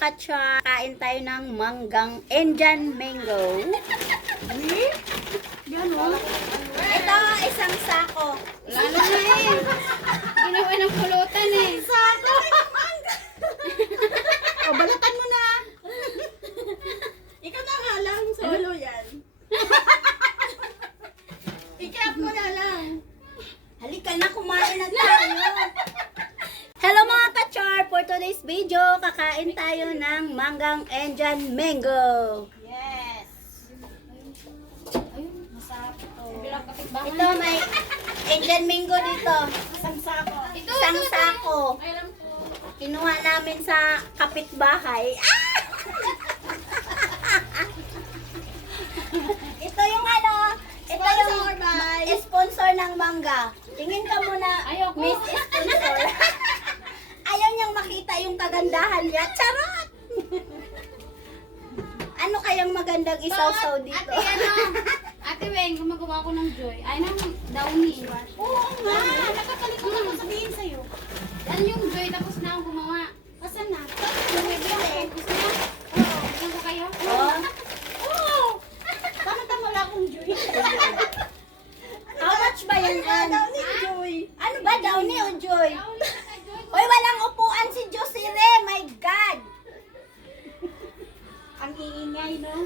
ka-char, kain tayo ng manggang Indian mango. Yan o. Ito, isang sako. Lalo na eh. Ginawa ng pulutan eh. Sako! O, balatan mo na. Ikaw na nga lang, solo yan. I-cap mo na lang. Halika na, kumain na tayo. Hello mga ka-char! For today's video, kakain tayo ng manggang Indian mango. Yes. Ayun, masarap to. Bilang kapitbahay. Ito, may Indian mango dito. Isang sako. Isang sako. Ay, alam ko. Kinuha namin sa kapitbahay. Ah! Ito yung ano, ito yung Sponsor by... sponsor ng mangga. Tingin ka muna, Ayoko. Miss Sponsor. Ayaw niyang makita yung kagandahan niya. Charot! Ano kayang magandang isaw-saw dito? Ate, ano? Ate Weng, gumagawa ko ng joy. Ay, ng downy. Oo nga, nakakalimutan ko sabihin sa'yo. Yan yung joy, tapos na ako gumawa. Asan na? Bumibili. Gusto niya? Oo. Bigyan ko kayo? Oh, Oo! Tama-tama wala akong joy. how much ba yan? Daw ni Joy. Ano ba, Downy o Joy? Downy ka, joy. Hoy, walang upuan si Josire. My God! Ang iingay, no?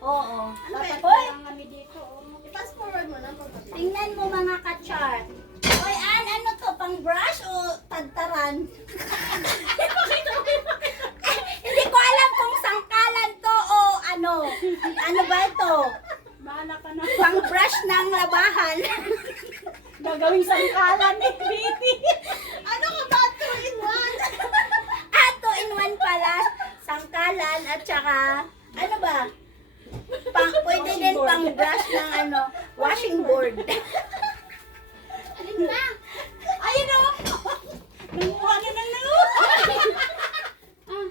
Oo. Ano ba? Hoy, Lang kami dito, oh. I-fast forward mo na pagdating. tingnan mo mga ka-char. Hoy, ano to? Pang brush o tagtaran? Hindi ko alam kung sangkalan to o ano. Ano ba ito? Bahala ka na. Pang brush ng labahan. Gagawing sangkalan ni Betty. Ano ka ba? 2 in 1. Ah, 2 in 1 pala. Sangkalan at saka, ano ba? Pwede din pang brush ng ano, washing board. Alin na? Ayun o. Nanguha na ng laro. Ah.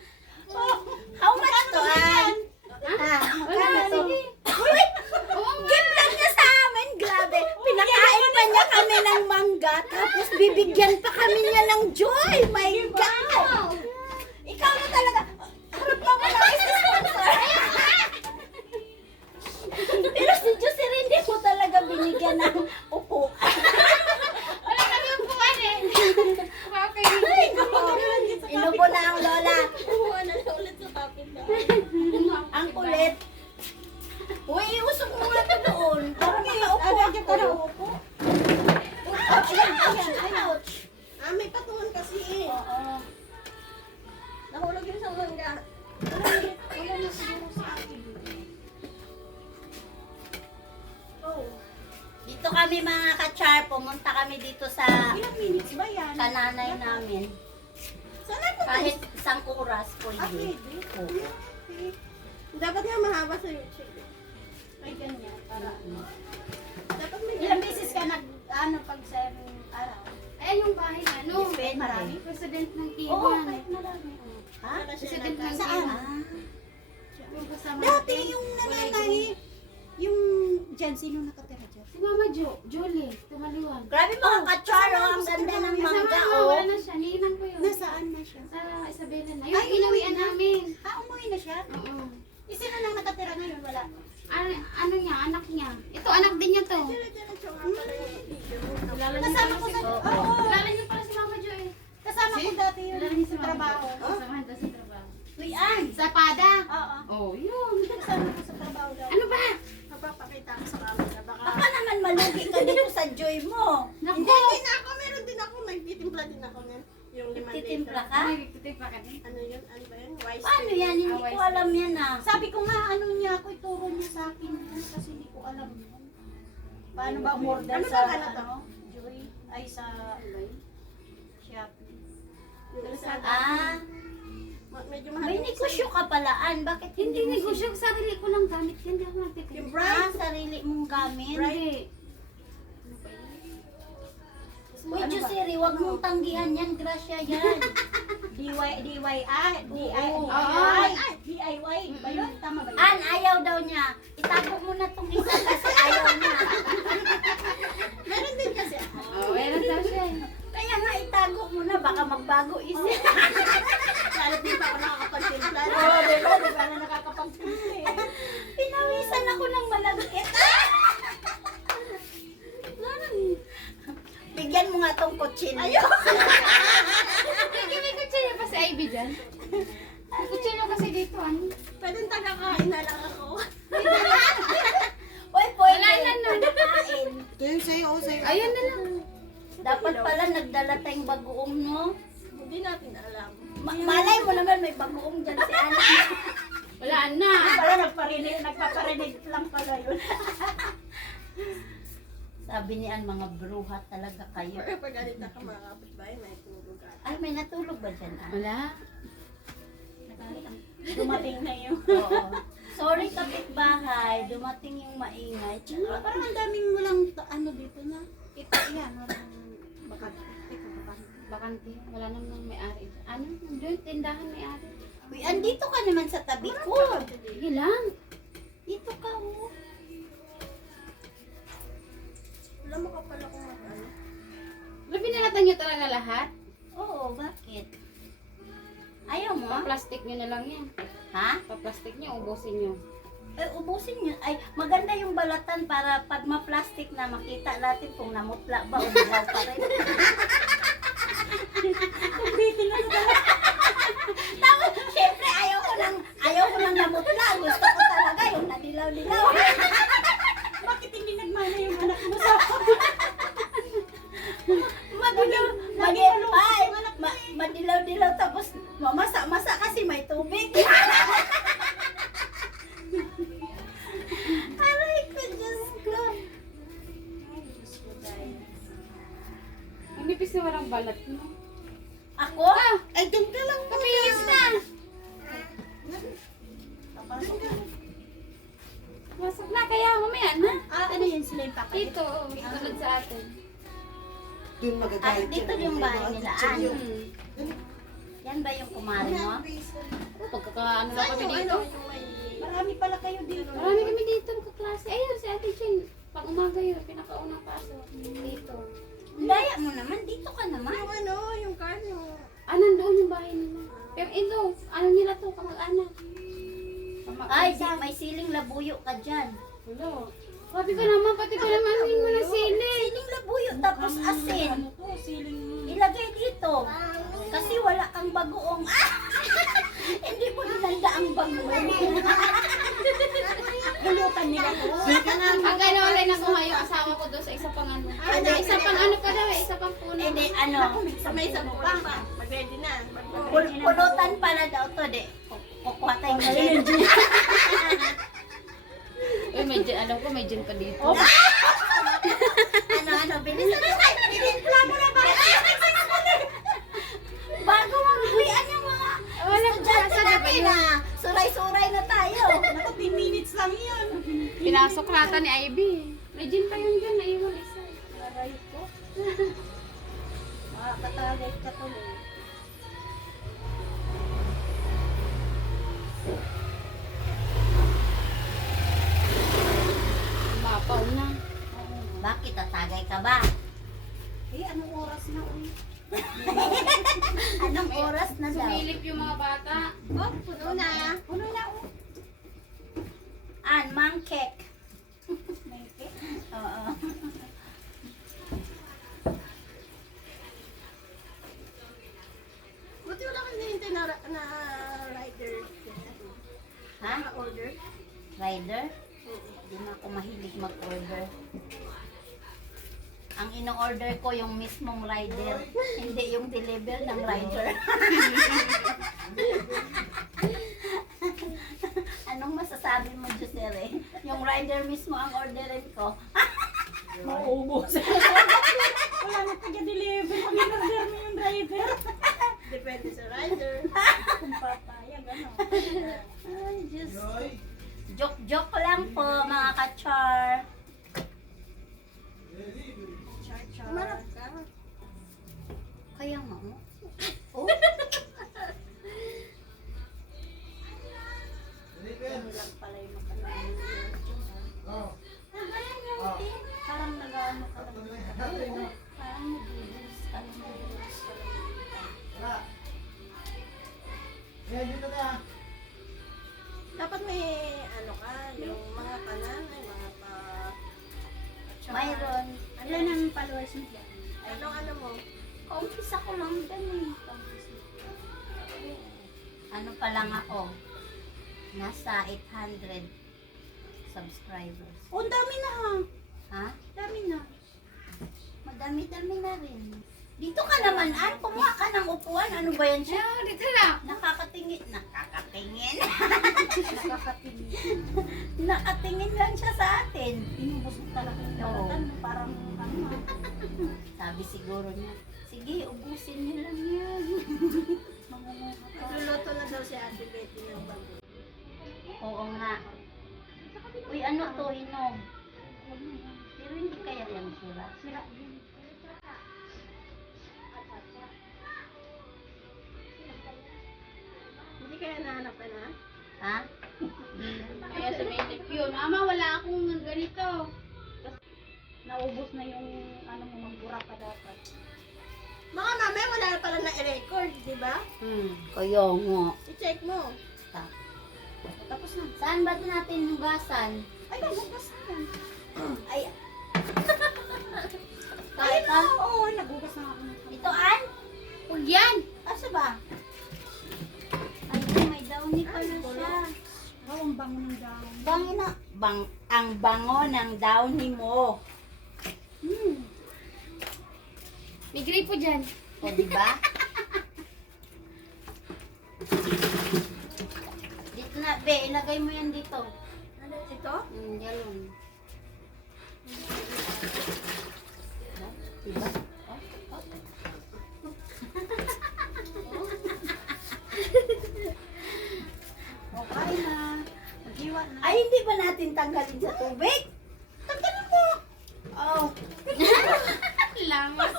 How much to, Ann? Ha? Magkano Wala, to? sige. Uy! Oo nga. Gift lang niya sa amin. Grabe. Pinakain pa niya kami ng mangga. Tapos bibigyan pa kami niya ng joy. My God! Ikaw na talaga. Harap pa mo lang si sponsor. Pero si Josie hindi mo talaga binigyan ng upo. Wala kami upuan eh. Okay. Inubo na ang lola. Kumuha na siya ulit sa topic na. Ang kulit. Uy, iusok mo nga ito doon. Para makaupo Agad ka na ako. upo. Ouch lang. Ouch. Ah, may patungan kasi eh. Oo. Nahulog yun sa mangga. Wala na siguro sa akin. Oh. Dito kami mga ka-char, pumunta kami dito sa Ilang minutes ba yan? nanay namin. Sana po Kahit isang oras Ah, pwede. pwede. Oo. Okay. Dapat nga mahaba sa YouTube. Ay, ganyan. Para dapat may Ilang beses ka pag sa araw? Ayan yung bahay na, no? Depende. Marami. President ng team Oo, yan. kahit marami. Ha? President ng Saan? team. Ah. Yung kasama Dati natin. yung nanay, yung dyan, sino nakatira dyan? Si Mama Julie, tumaliwan. Grabe mga ka-char, oh, ang ganda ng mangga, oh. Wala na siya. Niinang ko yun. Nasaan na siya? Sa Isabela na. Yung Ay, inawian umuwi na. namin. Ah, umuwi na siya? Oo. Sino nang nakatira ngayon? Wala. Ano niya, anak niya. Ito, anak din niya to. Kilala niyo Kasama pala ko si... sa... Oo. Oo. Kilala niyo pala si Mama Jo eh. Kasama ko dati yun Kilala niyo si sa Mama trabaho. Jo. Kasamahan daw sa trabaho. Uy, Ann. Sa Pada. Oo. Oh, yun. Kasama ko sa trabaho dati. Ano ba? Mapapakita ko sa camera. Baka... Baka naman malugi ka dito sa joy mo. Naku. Hindi na ako. Meron din ako. Nagtitimpla din ako niyan. Yung 5 Titimpla liter. ka? Ay, titipa ka din. Ano yun? Ano ba yun? Wise Paano yan? Hindi ko alam yan ah. Sabi ko nga, ano niya ako, ituro niya sa akin. Kasi hindi ko alam yun. Paano ba umorder Ano sa ba ano to? Joy? Ay, sa Shopee. Yung isa, Ah, medyo mahal. may negosyo ka pala, Ann. Bakit Hindi mo negosyo. Sarili ko lang gamit yan. Hindi ako nagtitinda. Yung Ah, bright. sarili mong gamit. Hindi. Uy, Jusiri, wag mong tanggihan yan. Grasya yan. DIY. DIY. Ba yun? Tama ba yun? An, ayaw daw niya. Itago mo na tong isa kasi ayaw niya. Meron din kasi. Oh, meron daw siya eh. Kaya nga itago mo na, baka magbago isip. Lalo din pa ako nakakapagtimpla. May kutsilyo kasi dito, ano? Pwede tagakain na lang ako. Uy, pwede. Wala na, no. Kain. Ito yung sa'yo, sa'yo. Ayun na lang. Dapat pala nagdala tayong bagoong, no? Hindi natin alam. Malay mo naman may bagoong dyan si Ana. Wala na. Pala nagpaparinig lang pala yun. Sabi ni Ann, mga bruha talaga kayo. Pag galit na ka mga kapitbahay, may tulog ka. Ay, may natulog ba dyan, Ann? Wala. Dumating na yun. Oo. Sorry, kapitbahay. Dumating yung maingay. Tsaka parang ang daming walang ano dito na. Ito, yan. Bakante. Wala namang may-ari. Ano? Nandun, tindahan may-ari. Uy, andito ka naman sa tabi ko. Sige lang. Dito ka, oh. Wala mo ka pala kung ano. Wala, binalatan niyo talaga lahat? Oo, bakit? Ayaw mo? Pa-plastic niyo na lang yan. Ha? Pa-plastic niyo, ubusin niyo. Eh, ubusin nyo. Ay, maganda yung balatan para pag ma-plastic na makita natin kung namutla ba o dilaw pa rin. Tapos, syempre, ayaw ko nang namutla. Gusto ko talaga yung nadilaw-dilaw. Bakit hindi nagmana yung anak mo sa madilaw-dilaw tapos mamasa-masa kasi may tubig. Aray ko, Diyos ko. Ang nipis na walang balat mo. Ako? Ay, doon ka lang. Kapihis na! Masok na, kaya mamaya na. ano yun sila yung papa? Dito, tulad sa atin. Doon Ay, magagalit dito sila. yung bahay nila. Ano? Hmm. Yan ba yung kumari mo? Pagkakaano lang kami dito. Marami pala kayo dito. Marami kami dito kaklase. Ayun, si Ate Jen. Pag umaga yun, pinakaunang pasok. Dito. Daya mo naman, dito ka naman. Yung ano, yung karno. Ah, nandoon yung bahay nila. Pero ito, ano nila to, kamag-anak. Ay, may siling labuyo ka dyan. Hello. Sabi ko naman, pati ko naman mo na sili. Siling labuyo tapos asin. Ano to, siling Ilagay dito. Kasi wala kang bagoong. Hindi mo hinanda ang bagoong. hulutan nila to. Ang gano'n rin ako ngayon, asawa ko doon sa isa pang ano. Isa pang ano ka daw, isa pang puno. Hindi, ano. May isa mo pa. Mag-ready na. Pulutan pala daw to, de. Kukuha tayong gin. Uy, may gin, alam ko may gin pa dito. Ano, bilisan mo. Ay, tinimpla mo na ba? Bago mag-uwian yung mga Wala ko estudyante sa natin na. Suray-suray na tayo. Naku, 10 minutes lang yun. Pinasok rata ni Ivy. May gin pa yun dyan, naiwan isa. Aray ko. Makakatagay ka tuloy. Mapaw na. Bakit tatagay ka ba? Eh, anong oras na ulit? Anong oras na daw? Sumilip yung mga bata. Oh, puno na. Puno na. Oh. Mangkek. Oo. Buti wala kang hinihintay na rider. Ha? Order. Rider? Hindi na ako mahilig mag-order. Ang ino-order ko yung mismong rider, hindi yung deliver ng rider. Anong masasabi mo, Josere? Yung rider mismo ang orderin ko. Maubos. Wala na taga-deliver. Pag in-order mo yung driver. Depende sa rider. Kung papayag, ano. Ay, Diyos. Joke-joke lang po, mga kachar. Marap ka. Kaya nga, oh. Oh. Ano lang pala yung makalang. Parang nag-ano ka lang. Parang nag-iis ka lang. Dapat may ano ka, yung mga kanan, may mga pa... Mayroon. Ilan ang followers mo dyan? Anong ano mo? Umpisa ko lang din eh. ano pa lang ako, nasa 800 subscribers. Oh, ang dami na ha. Ha? Dami na. Madami-dami na rin. Dito ka naman, An. Kumuha ka ng upuan. Ano ba yan siya? Yeah, dito na. Nakakatingin. Nakakatingin. Nakakatingin. Nakatingin lang siya sa atin. Inubos mo talaga yung karatan. Parang ano ha. Sabi siguro niya, sige, ubusin niyo lang yan. Mangunguha ka. Nagluluto na daw si Ate Betty ng bago. Oo nga. Uy, ano to, hinog? Pero hindi kaya yan sura. Sira din. Hindi kaya nahanap ka na? Ha? Kaya sumitik yun. Mama, wala akong ganito. Naubos na yung ano mo, magbura ka dapat. Baka mamaya wala na pala na i-record, di ba? Kaya nga. I-check mo. Tapos na. Saan ba natin hugasan? Ay, nagugas na yan. Ay, Ay, kahit na. oo, nagugas na ako. Ito, An? Huwag yan. Asa ba? Ay, may downy pala siya. Oo, ang bango ng dahon. Ang bango ng downy mo. May grape po dyan. O, di ba? Dito na, be, ilagay mo yan dito. Ano ito? Yan. Diba? Okay na. Mag-iwan na. Ay, hindi ba natin tanggalin sa tubig? Tanggalin mo. Oh. Lamas.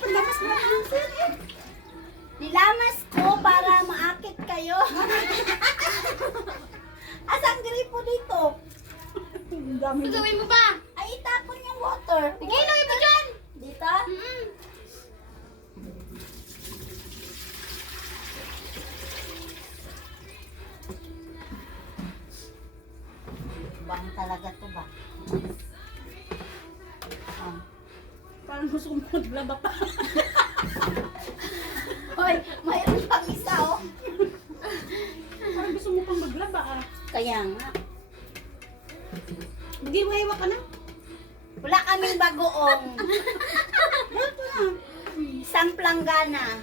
Lamas mo natin. Nilamas ko para maakit kayo. Asang gripo dito? Ang dami na. Gagawin mo ba? Ay, itapon yung water. Sige, ilagay mo dyan. Dito? Mm-mm. Bang talaga to ba? Ah. Parang gusto mo maglaba pa. Hoy, mayroon pang isa oh. Parang gusto mo pang maglaba ah. Kaya nga. Mag-iwa-iwa ka na. Wala kaming bagoong. Isang planggana.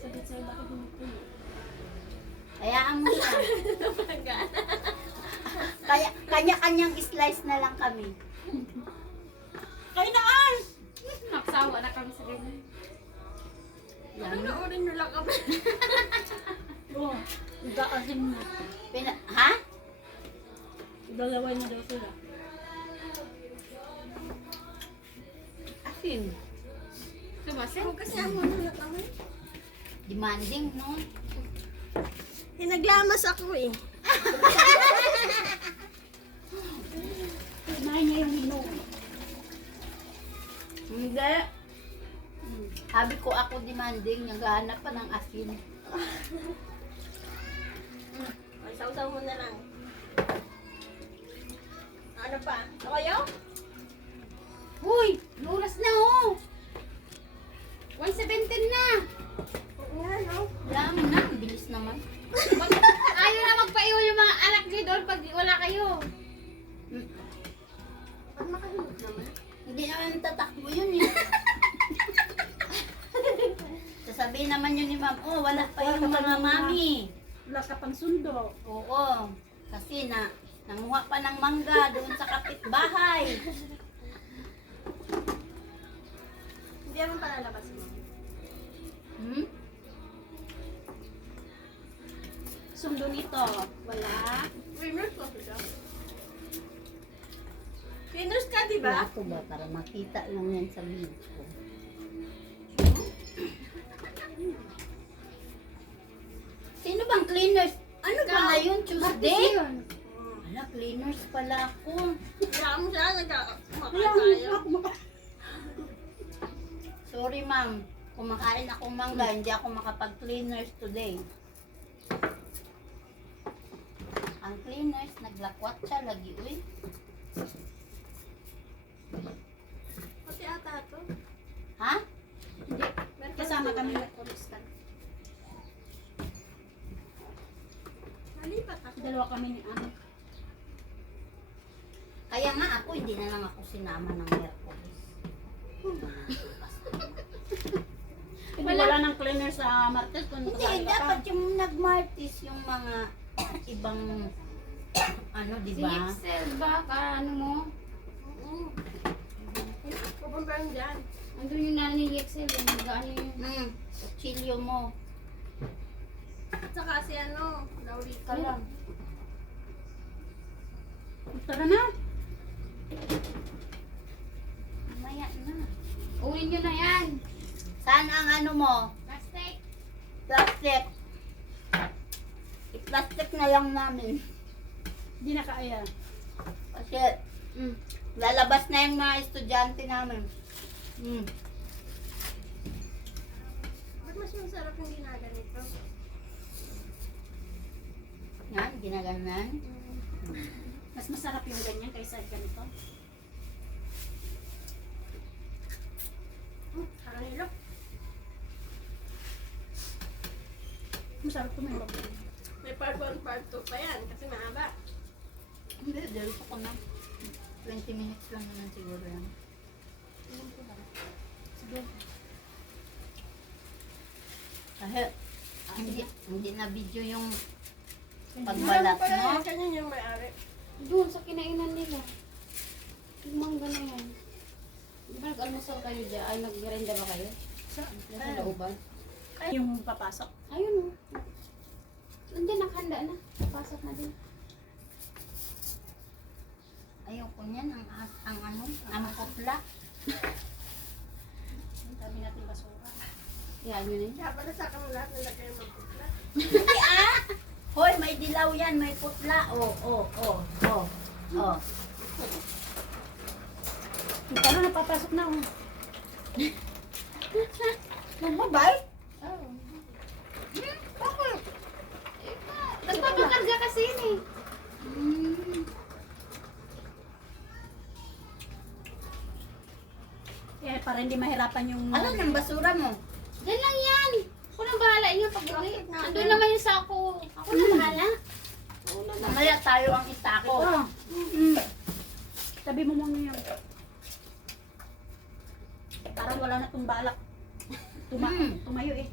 Sabi sa'yo, bakit mo puno? Hayaan mo siya. Kaya, kanya-kanyang slice na lang kami. Kainaan! Naksawa na kami sa ganyan. Panoorin nyo lang kami. Oo. Gaasin mo. Ha? Dalaway mo daw sila. Asin. Sumasin. Kasama na lang kami. Demanding, no? Naglamas ako eh. Kumain niya yung hinog. Hindi. Sabi ko ako demanding, naghahanap pa ng asin. Ay, sausaw mo na lang. Ano pa? Kayo? Uy, luras na oh. 1:17 na. Nga, no? Wala mo na, ang bilis naman. Ayaw na magpaiwan yung mga anak niyo doon pag wala kayo. Ang makahilot naman. Hindi naman tatakbo yun eh. Sasabihin naman yun ni ma'am, oh, wala pa yung mga mami. Wala ka pang sundo. Oo, kasi nanguha pa ng mangga doon sa kapitbahay. Hindi naman palalabas mo. Hmm? Sundo nito. Wala. Winners ko siya. Winners ka, di Wala ba? ako ba para makita lang yan sa video ko. Sino bang cleaners? Ano ba Ikaw. ngayon? Tuesday? Yun. Ala, cleaners pala ako. Kaya mo siya, kumakain Kaya tayo. ako Sorry ma'am, kumakain akong mangga, hindi ako makapag-cleaners today. Ang cleaners, naglakwat siya lagi, uy. Pati ata to. Ha? kasama kami nagkulista. dalawa kami ni ano. Kaya nga ako, hindi na lang ako sinama ng Merkulis. Wala nang cleaner sa Martes kung Hindi, kasali ka pa. dapat yung nag-martis yung mga ibang ano, di Si ba? Excel ba? Ano mo? Pupunta rin dyan. Andun yung nanay ni Excel. Ano yung... Kutsilyo mo. At saka si ano, Laurita lang. Tara na. Mamaya na. Unin nyo na yan. Saan ang ano mo? Plastic. Plastic. I-plastic na lang namin. Hindi na kaya. Kasi lalabas na yung mga estudyante namin. Ba't mas masarap yung ginaganito? Yan, ginaganan. Mas masarap yung ganyan kaysa ganito. Kanilo. Masarap tumulog. May part 1, part 2 pa yan kasi mahaba. Hindi, diretso ko na. 20 minutes lang naman siguro yan. Sige. Kasi hindi na video yung pagbalat mo. Kanyan yung may-ari. Doon sa kinainan nila. Yung mangga na yan. Di ba nag-almusal kayo dyan? Ay, nag-merenda ba kayo? Nasa lauban? Yung papasok. Ayun o. Nandiyan, nakahanda na. Pasok na din. Ayoko niyan, ang ano, ang putla. Ang dami natin basura. Yan yun eh. Kaya pala sa akin lahat nilagay yung magputla. Hindi Hoy, may dilaw yan, may putla. Oh. Tara na, papasok na. Oh. Lumabay? Oo. Bakit? Nagpapakarga kasi yun eh. Eh, para hindi mahirapan yung... Ano ng basura mo? Yan lang yan. Ako nang bahala inyo pag uwi. Andun naman yung sako. Ako na bahala. Mamaya tayo ang isako. Oh. Tabi mo muna yun. Parang wala na tong balak. Tumayo eh.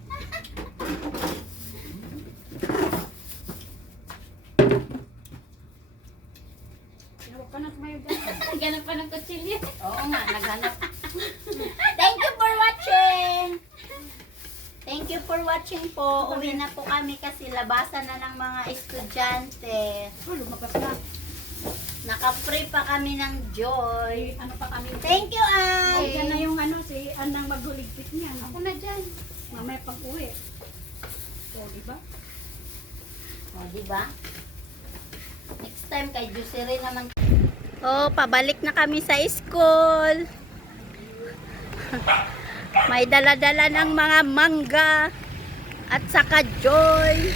Huwag ka na tumayo dyan. Ganap pa ng kutsilyo. Oo nga, naghanap. Thank you for watching! Thank you for watching po. Uwi na po kami kasi labasan na ng mga estudyante. Oh, lumabas na. Naka-free pa kami ng joy. Ano pa kami? Thank you, Oh, Ay! yan na yung ano, si Anang maghuligpit niyan. Ako na dyan. Mamaya pag uwi. So, diba? O, diba? Next time kay Jusiri naman. Oh, pabalik na kami sa school. May dala-dala ng mga mangga at saka joy.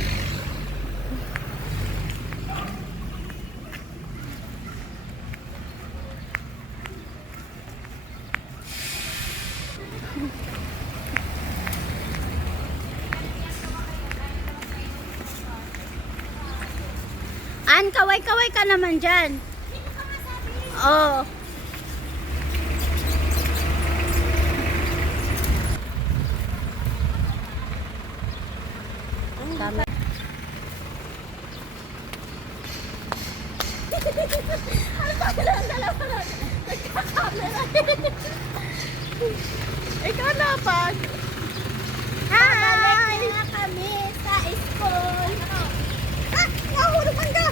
An, kaway-kaway ka naman dyan. Oh. Tama. Ikaw na pag. Hi! Balik na kami sa school. Ah! Nahulog ka!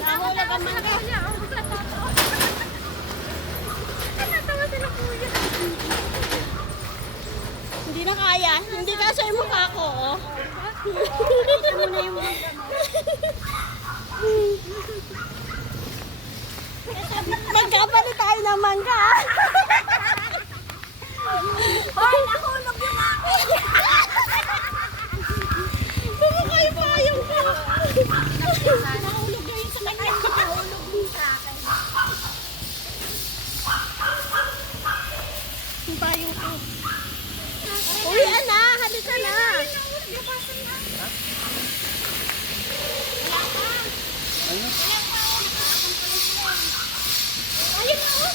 Nahulog ang mangga. Natawa sila kuya. Hindi na kaya. Hindi kasi yung mukha ko. Oh. Kita mo na yung mangga mo. Magkabali tayo ng mangga. Hoy, nahulog yung akin. Bumukay pa yung ko. Nahulog na yun sa kanya. Nahulog din sa akin. Uwian na, halika na. Ayun na oh.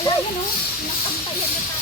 Ala, yun oh. Nakampayan na tayo.